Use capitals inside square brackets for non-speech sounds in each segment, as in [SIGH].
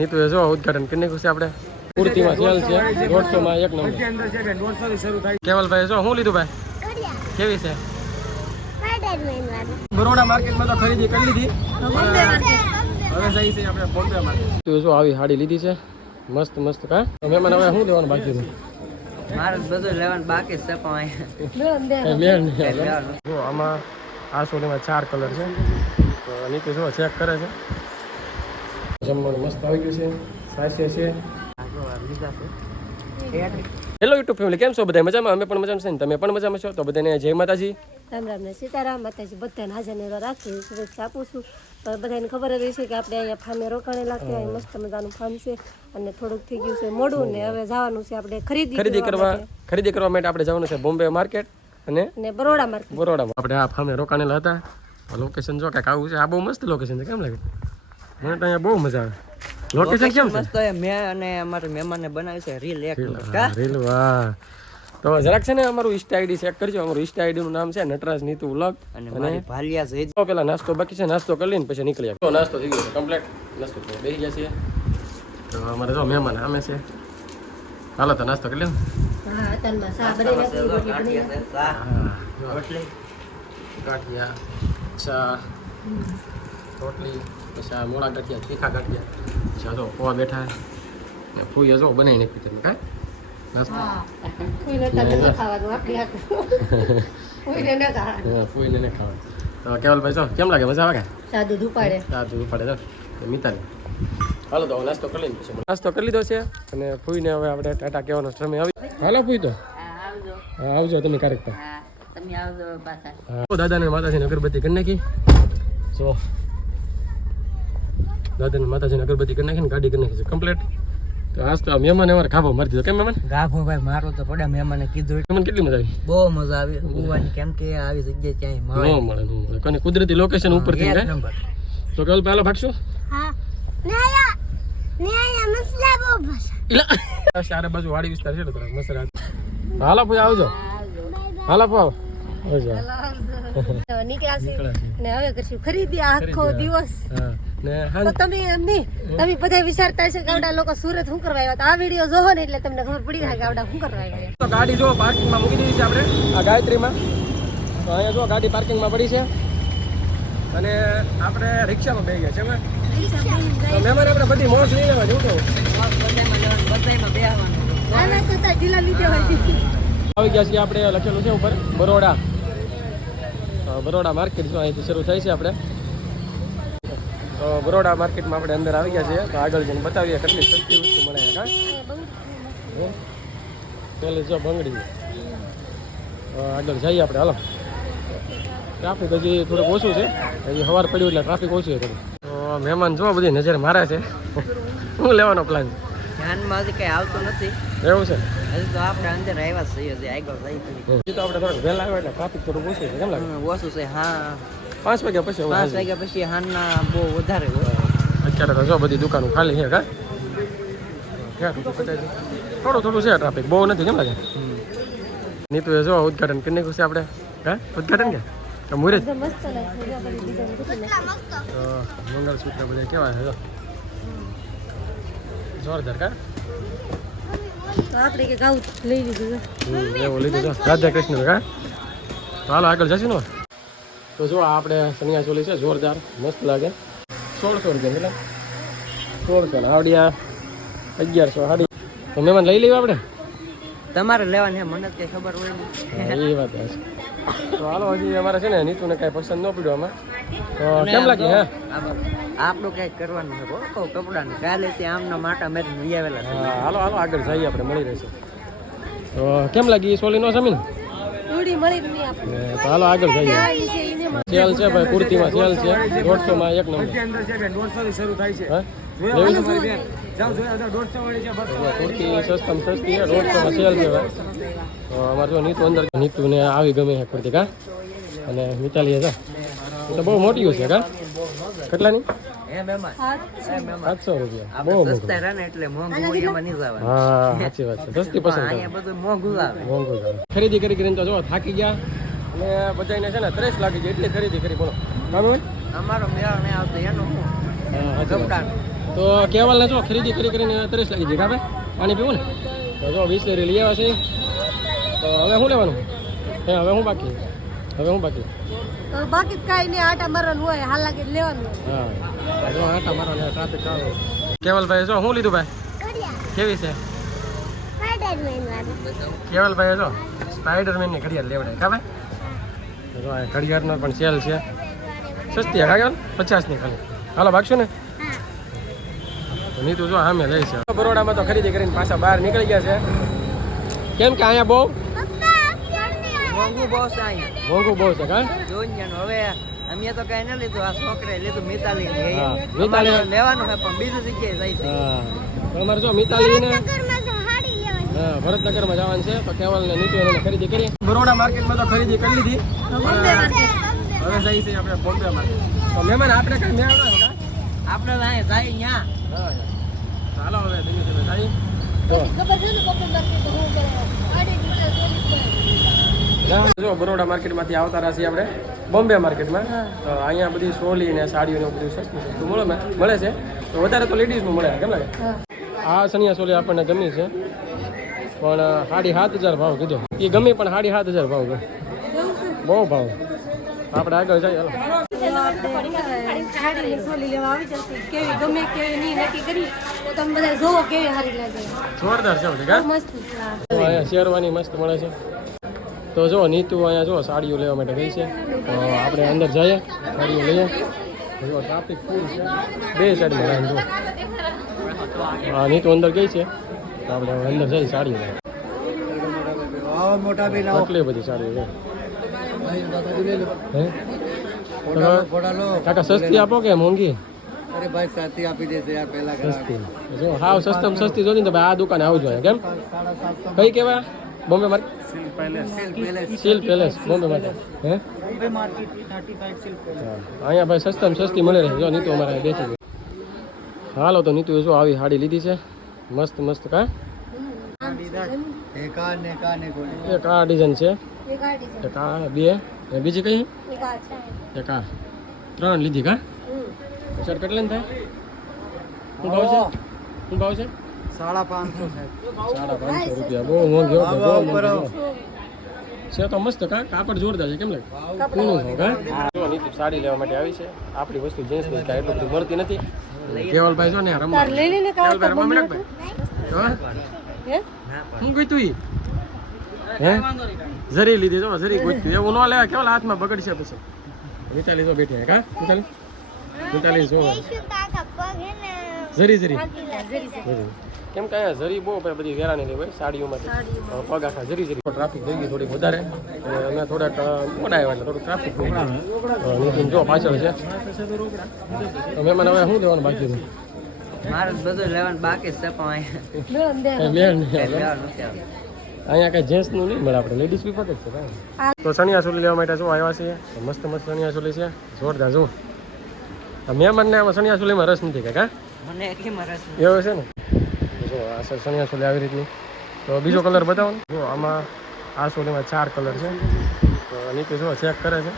નીતુ એ જો ઉદઘાટન કરી ખુશી છે આપણે. કુર્તીમાં સેલ છે દોઢસો માં એક નંબર. કેવલભાઈ જો શું લીધું ભાઈ? કેવી છે? બરોડા માર્કેટમાં તો ખરીદી કરી લીધી. હવે જઈ છે આપણે બોમ્બે માર્કેટ. તું જો આવી સાડી લીધી છે. મસ્ત મસ્ત કા? મહેમાન હવે શું લેવાનું બાકી છે? મારે બધું લેવાનું બાકી છે પણ આમાં આ સોડીમાં ચાર કલર છે. નીતુ જો ચેક કરે છે. જમવાનું મસ્ત આવી ગયું છે સાસ્ય છે. હેલો યુટ્યુબ ફેમિલી કેમ છો બધા? મજામાં? અમે પણ મજામાં છે ને તમે પણ મજામાં છો? તો બધાને જય માતાજી. રામ રામ ને સીતારામ માતાજી બધાને હાજર ને રાખી શુભેચ્છા આપું છું. પણ બધાને ખબર જ છે કે આપણે અહીંયા ફામે રોકાણેલા કે અહીં મસ્ત મજાનું ફાર્મ છે અને થોડુંક થઈ ગયું છે મોડું ને હવે જવાનું છે આપણે ખરીદી ખરીદી કરવા ખરીદી કરવા માટે આપણે જવાનું છે બોમ્બે માર્કેટ અને ને બરોડા માર્કેટ. બરોડામાં આપણે આ ફામે રોકાણેલા હતા. લોકેશન જો કાંઈક આવું છે. આ બહુ મસ્ત લોકેશન છે કેમ લાગે મને તો અહીંયા બહુ મજા આવે. લોકેશન કેમ છે? મસ્ત મેં અને અમારા મહેમાનને બનાવી છે રીલ એક રીલ વાહ. તો જરાક છે ને અમારું ઇન્સ્ટા આઈડી ચેક કરજો. અમારું ઇન્સ્ટા આઈડી નું નામ છે નટરાજ નીતુ વ્લોગ. અને મારી ભાલિયા જઈ તો પેલા નાસ્તો બાકી છે. નાસ્તો કરી લઈને પછી નીકળી તો નાસ્તો થઈ ગયો કમ્પ્લીટ નાસ્તો બેસી ગયા. છીએ. તો અમારે તો મહેમાન આમે છે. હાલો તો નાસ્તો કરી લે હા અત્યારમાં સા બની નાખી રોટલી ગાંઠિયા ચા રોટલી પછી આ મોડા ગાંઠિયા તીખા ગાંઠિયા જો પોવા બેઠા. ને ફૂઈ હજો બનાવી નાખ્યું તમે કાંઈ? ફૂઈને ને. ખાવા તો કેવલભાઈ જો કેમ લાગે? મજા આવે કે સાદું ધૂપાડે આ તું મિતાલી. હાલો તો હવે નાસ્તો કરી લઈને પછી. નાસ્તો કરી લીધો છે અને ફૂઈને હવે આપણે ટાટા કહેવાનો સમય આવી હાલો ફૂઈ તો. હા આવજો. તમે ક્યારેક તો દાદાને માતાજીની અગરબત્તી કરી નાખી. જો. દાદાને માતાજીને અગરબત્તી કરી નાખીને ગાડી કરી નાખી છે. કમ્પ્લીટ તો આજ તો મહેમાન અમારે ખાબો મારી દીધો. કેમ મહેમાન? ગાભો ભાઈ મારો તો પડે મહેમાને કીધું. મહેમાન કેટલી મજા આવી? બહુ મજા આવી. ઉવાની કેમ કે આવી જગ્યા ક્યાંય મળે ન મળે ન મળે. કોને કુદરતી લોકેશન ઉપરથી હે નંબર. તો કાલ પહેલો ભાગશું? હા. નાયા નાયા મસલા બહુ ભાષા. ચારે બાજુ વાડી વિસ્તાર છે ને મસરા હાલો ભાઈ આવજો. હાલો ભાઈ આવજો. નીકળ્યા છે ને હવે કરશું. ખરીદી આખો દિવસ. હા. તો તમે એમ નહીં તમે બધા વિચારતા હશે કે આવડા લોકો સુરત શું કરવા આવ્યા? તો આ વીડિયો જોવો ને એટલે તમને ખબર પડી જાય કે આવડા શું કરવા આવ્યા તો ગાડી જો પાર્કિંગમાં મૂકી દીધી છે આપણે. આ ગાયત્રીમાં. તો અહીંયા જો ગાડી પાર્કિંગમાં પડી છે. અને આપણે રિક્ષામાં બે ગયા છે મહેમાન આપણે બધી મોજ લઈ લેવા જેવું તો બધામાં બેહવાનું આના કરતા ઢીલા લીધે હોય. છે. આવી ગયા છીએ આપણે લખેલું છે ઉપર બરોડા. બરોડા માર્કેટ જો અહીંથી શરૂ થાય છે આપણે. તો બરોડા માર્કેટમાં આપણે અંદર આવી ગયા છીએ. તો આગળ જઈને બતાવીએ કેટલી સસ્તી વસ્તુ મળે કાં? પેલી જો બંગડી. આગળ જઈએ આપણે હાલો. ટ્રાફિક હજી થોડુંક ઓછું છે. હજી સવાર પડ્યું એટલે ટ્રાફિક ઓછું છે થોડું તો મહેમાન જો બધી નજર મારે છે. શું લેવાનો પ્લાન ધ્યાનમાં હજી કઈ આવતું નથી. એવું છે? હજી તો આપણે અંદર આવ્યા છીએ હજી આગળ જઈ તો આપણે થોડું વહેલા આવ્યા એટલે ટ્રાફિક થોડુંક ઓછું છે કેમ લાગે? ઓછું છે હા. પાંચ વાગ્યા પછી પાંચ વાગ્યા પછી હાલના બહુ વધારે હોય. અત્યારે તો જો બધી દુકાનો ખાલી છે કા. થોડું થોડું છે ટ્રાફિક બહુ નથી કેમ લાગે? નીતુ એ જો ઉદઘાટન કરી નાખ્યું છે આપણે. હા ઉદઘાટન કે? મુહૂર્ત મંગળસૂત્ર બધા કેવા છે જોરદાર કા? આપણે કે ગાઉ લઈ લીધું એવું લીધું રાધા કૃષ્ણ કા? હાલો આગળ જશું ને? તો જો આપણે સનિયા ચોલી છે જોરદાર મસ્ત લાગે. સોળસો રૂપિયા એટલે સોળસો ને. આવડિયા અગિયારસો હાડી. તો મહેમાન લઈ લેવા આપણે? તમારે લેવાની મને કઈ ખબર હોય એ વાત છે. તો હાલો હજી અમારે છે ને નીતુને કાંઈ પસંદ ન પડ્યો આમાં. તો કેમ લાગે હા? આપણું કઈ કરવાનું છે કહું કપડાનું કાલે ત્યાં આમના માટા મેં લઈ આવેલા છે. હા, હાલો હાલો આગળ જઈએ આપણે મળી રહેશે. તો કેમ લાગી સોલી નો જમીન? મળી જ નહીં આપણે. ને તો હાલો આગળ જઈએ. સેલ છે ભાઈ કુર્તીમાં સેલ છે. દોઢસો માં એક નંબર. શરૂ થાય છે? કુર્તી સસ્તમ સસ્તી છે દોઢસો માં સેલ છે ભાઈ. અમારે જો નીતુ અંદર નીતુ ને આવી ગમે છે કુર્તી કા? અને મિતાલી છે તો બહુ મોટી છે કા? કેટલાની? સાતસો. રૂપિયા. બહુ હા સાચી વાત છે. [LAUGHS] સસ્તી પસંદ મોંઘું. ખરીદી કરી કરીને તો જો થાકી ગયા. અને બધાને છે ને ત્રેસ લાગી છે એટલી ખરીદી કરી બોલો. કામ હોય અમારો મેળ નહીં આવતો એનું વાત તો કેવલને જો ખરીદી કરી કરીને ત્રેસ લાગી છે કાપે પાણી પીવું ને? તો જો બિસ્લેરી લઈ આવ્યા છે. તો હવે શું લેવાનું? હે હવે શું બાકી? હવે શું બાકી? બાકી કાંઈ નહીં આટા મારવાનું હોય હાલ લાગે લેવાનું. હા. જો આટા મારો ને ટ્રાફિક ચાલુ. કેવલભાઈ જો શું લીધું ભાઈ? કેવી છે? કેવલભાઈ જો સ્પાઈડરમેનની ઘડિયાળ લેવડે કા ભાઈ? ઘડિયાળનો પણ સેલ છે. સસ્તી હા કેવલ પચાસની ખાલી. હાલો ભાગશું ને? તો નીતુ જો આમે લઈ છે. બરોડામાં તો ખરીદી કરીને પાછા બહાર નીકળી ગયા છે. કેમ કે અહીંયા બહુ? મોંઘું બહુ છે અહીંયા. મોંઘું બહુ છે કા? જાણો. હવે અમે તો કઈ ન લીધું. આ છોકરે લીધું મિતાલી. લેવાનું છે પણ બીજી જગ્યાએ જાય છે હા જો મિતાલીને હા ભરતનગરમાં જવાનું છે. તો કેવલ ને નીચે એને ખરીદી કરી. બરોડા માર્કેટમાં તો ખરીદી કરી લીધી. હવે જઈ છે આપણે બોમ્બે માર્કેટ. તો મહેમાન આપણે કઈ મેળવના હતા આપણે જાય અહીંયા જાય ન્યા. ચાલો હવે ધીમે ધીમે જાય જો. બરોડા માર્કેટમાંથી આવતા રહ્યા આપણે. બોમ્બે માર્કેટમાં. તો અહીંયા બધી સોલી ને સાડીઓ ને બધું સસ્તું સસ્તું મળે મળે છે. તો વધારે તો લેડીઝનું મળે કેમ લાગે? આ સણિયા સોલી આપણને ગમી છે. પણ સાડી સાત હજાર ભાવ કીધો. એ ગમે પણ સાડી સાત હજાર ભાવ બહુ ભાવ. આપણે આગળ જઈએ જોરદાર છે શેરવાની મસ્ત મળે છે. તો જો નીતુ અહીંયા જો સાડીઓ લેવા માટે ગઈ છે. તો આપણે અંદર જઈએ સાડીઓ લઈએ. જો ટ્રાફિક ફૂલ છે. બે સાઈડમાં લાઈન જો. નીતુ અંદર ગઈ છે. આપણે અંદર જઈ સાડીઓ મોટા બી આટલી બધી સાડીઓ છે. હે? કાકા સસ્તી આપો કે મોંઘી? અરે ભાઈ સાથી આપી દેશે યાર પહેલા સસ્તી. જો હાવ સસ્તમ સસ્તી જોતી ને તો ભાઈ આ દુકાને આવજો અહીંયા કેમ? કઈ કેવા? Bombay market silk palace silk palace Bombay market હે? બોમ્બે માર્કેટ 35 સિલ્ક હા. અહીંયા ભાઈ સસ્તમ સસ્તી મળે રહે. જો નીતુ અમારે બેઠી છે. હાલો તો નીતુ જો આવી સાડી લીધી છે. મસ્ત મસ્ત કા? એક આ ને કા ને કોઈ એક આ ડિઝાઇન છે. એક આ બે. અને બીજી કઈ? એક આ. છે. એક આ ત્રણ લીધી કા? સર કેટલી કેટલાની થાય? શું ભાવ છે? શું ભાવ છે? સાડા પાંચસો સાડા પાંચસો રૂપિયા બહુ મોંઘી બહુ. છે તો મસ્ત કા? કાપડ જોરદાર છે. કેમ લાગે? કા? જો સાડી લેવા માટે આવી છે. આપણી વસ્તુ જેન્ટ્સની કાંઈ એટલું મળતી નથી. કેવલભાઈ જો ને રમવા. લઈ લઈને કાલ રમવા ભાઈ? હે? હું ગઈ તું હે? જરી લીધી જો જરી ગોતતી એવું ન લે કેવલ હાથમાં બગડશે પછી. મિતાલી જો બેઠી હે કા? મિતાલી? મિતાલી જો. જરી જરી જરી કેમ કે અહીંયા જરી બહુ બધી વેરાની લેવાય સાડીઓમાં પગ આખા જરી જરી. ટ્રાફિક થઈ ગઈ થોડી વધારે. અને અમે થોડા મોડા આવ્યા એટલે થોડું ટ્રાફિક થઈ ગયું. નીતિન જો પાછળ છે. મહેમાન હવે શું દેવાનું બાકી છે મારે બધું લેવાનું બાકી છે પણ અહીંયા કઈ. લેવાનું જેન્ટ્સનું નહીં મળે આપણે. લેડીઝ બી પકડ છે તો ચણિયા ચોલી લેવા માટે શું આવ્યા છીએ? મસ્ત મસ્ત ચણિયા ચોલી છે. જોરદાર જો મહેમાનને આમાં ચણિયા ચોલીમાં રસ નથી કે કા? મને કેમાં રસ એવું છે ને? જો આ સર ચણિયા ચોલી આવી રીતની. તો બીજો કલર બતાવો ને. જો આમાં આ ચોલીમાં ચાર કલર છે. તો નીચે જો ચેક કરે છે.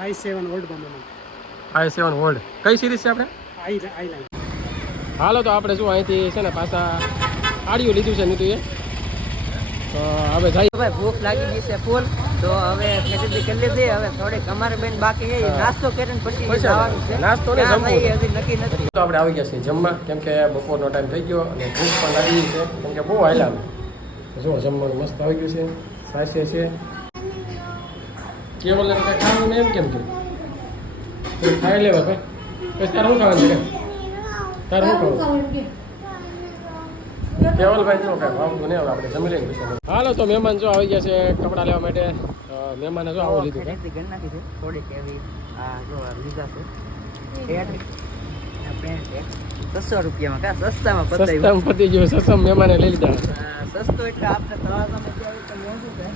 I seven old I seven old કઈ સિરીઝ છે આપણે? આઈ આઈ લાઈન હાલો તો આપણે જો અહીંથી છે ને પાછા આડિયું લીધું છે નીતુએ. તો હવે જાય ભાઈ ભૂખ લાગી ગઈ છે ફૂલ. તો હવે ખરીદી કરી લીધી હવે થોડીક અમારે બેન બાકી છે નાસ્તો કરીને પછી જવાનું છે. નાસ્તો ને જમવું. હજી નક્કી નથી. તો આપણે આવી ગયા છીએ જમવા કેમ કે બપોરનો ટાઈમ થઈ ગયો અને ભૂખ પણ લાગી છે કેમ કે બહુ હાલ્યા જો જમવાનું મસ્ત આવી ગયું છે સાસે છે. કેવલ ને કાંઈ ખાવાનું એમ કેમ કે? ખાઈ લેવા ભાઈ પછી તારે શું ખાવાનું છે? તારે શું ખાવાનું કેવલભાઈ જો કાંઈ ભાવતું નહીં હવે આપણે જમી લઈએ હાલો તો મહેમાન જો આવી ગયા છે કપડાં લેવા માટે. મહેમાને જો આવું લીધું ખરીદી છે. થોડીક એવી આ જો લીધા છે. રૂપિયામાં કા? સસ્તામાં પતાવી સસ્તામાં પતી ગયો સસ્તમ મહેમાને લઈ લીધા. સસ્તો એટલે આપણે તળાજામાં ત્યાં તો મોંઘું છે.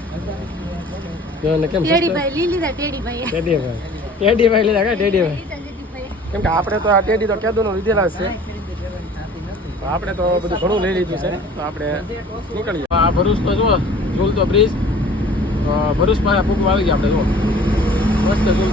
કેમ સસ્તા? ટેડીભાઈ લઈ લીધા ટેડીભાઈ ટેડીભાઈ. ટેડીભાઈ લીધા કા ટેડીભાઈ? કેમ કે આપણે તો આ ટેડી તો કેદોનો લીધેલા જ છે. આપણે તો બધું ઘણું લઈ લીધું છે. તો આપણે નીકળીએ. આ ભરૂચ તો જુઓ ઝૂલતો બ્રિજ. તો ભરૂચ પાસે આવી ગયા આપણે મસ્ત જોઈ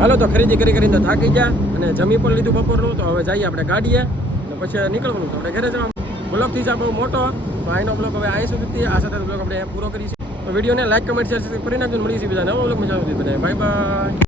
હાલો, તો ખરીદી કરી કરીને થાકી ગયા અને જમી પણ લીધું બપોરનું. તો હવે જઈએ આપણે ગાડીએ અને પછી નીકળવાનું તો આપણે ઘરે જવા બ્લોગથી છે બહુ મોટો. તો આનો બ્લોગ હવે અહીં સુધી. આ સાથે બ્લોગ આપણે પૂરો કરીશું. તો વિડીયોને લાઈક, કમેન્ટ, શેર કરી નાખજો. મળીશું બીજા નવા બ્લોગ મજા આવતી બધા બાય બાય.